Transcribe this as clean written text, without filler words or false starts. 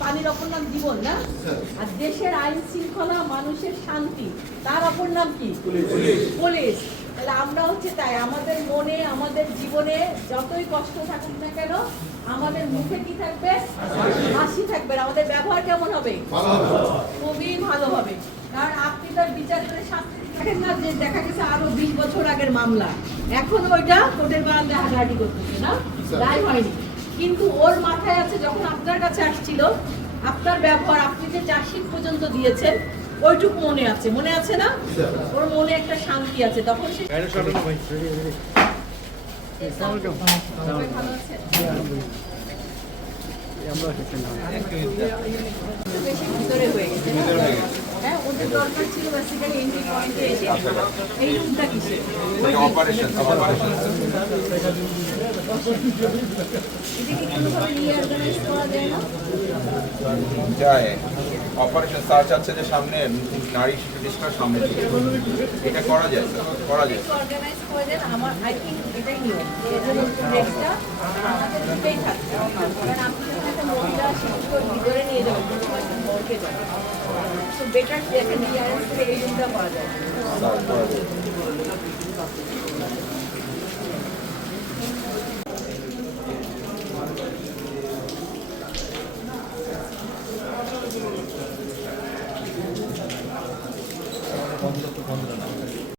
পানির অপর নাম জীবন না? আর দেশের আইন শৃঙ্খলা, মানুষের শান্তি, তার অপর নাম কি? পুলিশ। তাহলে আমরা হচ্ছে তাই, আমাদের মনে, আমাদের জীবনে যতই কষ্ট থাকুক না কেন, আমাদের মুখে কি থাকবে? হাসি থাকবে। আমাদের ব্যবহার কেমন হবে? খুবই ভালো হবে। কারণ আপনি তার বিচার করে শাস্তি দেখেন না, যে দেখা গেছে আরো 20 বছর আগের মামলা, এখন ওইটা কোর্টের বারান্দায় হাঁটাহাঁটি করতেছে না, রায় হয়নি, কিন্তু ওর মাথায় আছে যখন আপনার কাছে আসছিল, আপনার ব্যবহার, আপনি যে চার্জশিট পর্যন্ত দিয়েছেন ওইটুকু মনে আছে, মনে আছে না? ওর মনে একটা শান্তি আছে, তখন সে ভালো আছে। বেশি ভিতরে হয়ে গেছে, হ্যাঁ, ওদের দরকার ছিল বেসিক্যালি এন্ট্রি পয়েন্টে এসে। এই রুমটা কিসের? অপারেশন এটাকে কোনোভাবে রিঅর্গানাইজ করা যায় না? যায় অপারেশন সার্চ আছে যে সামনে নারী শিশু ডিসকার সামনে এটা করা যায় অর্গানাইজ করে দেন। আমার আই থিঙ্ক এটাই নিয়ম, এজন্য ডেস্কটা আমাদের দিতেই থাকবে। কারণ আপনি যখন একটা মহিলা শিশুকে ভিতরে নিয়ে যাবেন, মর্গে যাবেন, তো বেটার একটা ডিআরএস থেকে এই রুমটা করা যায়।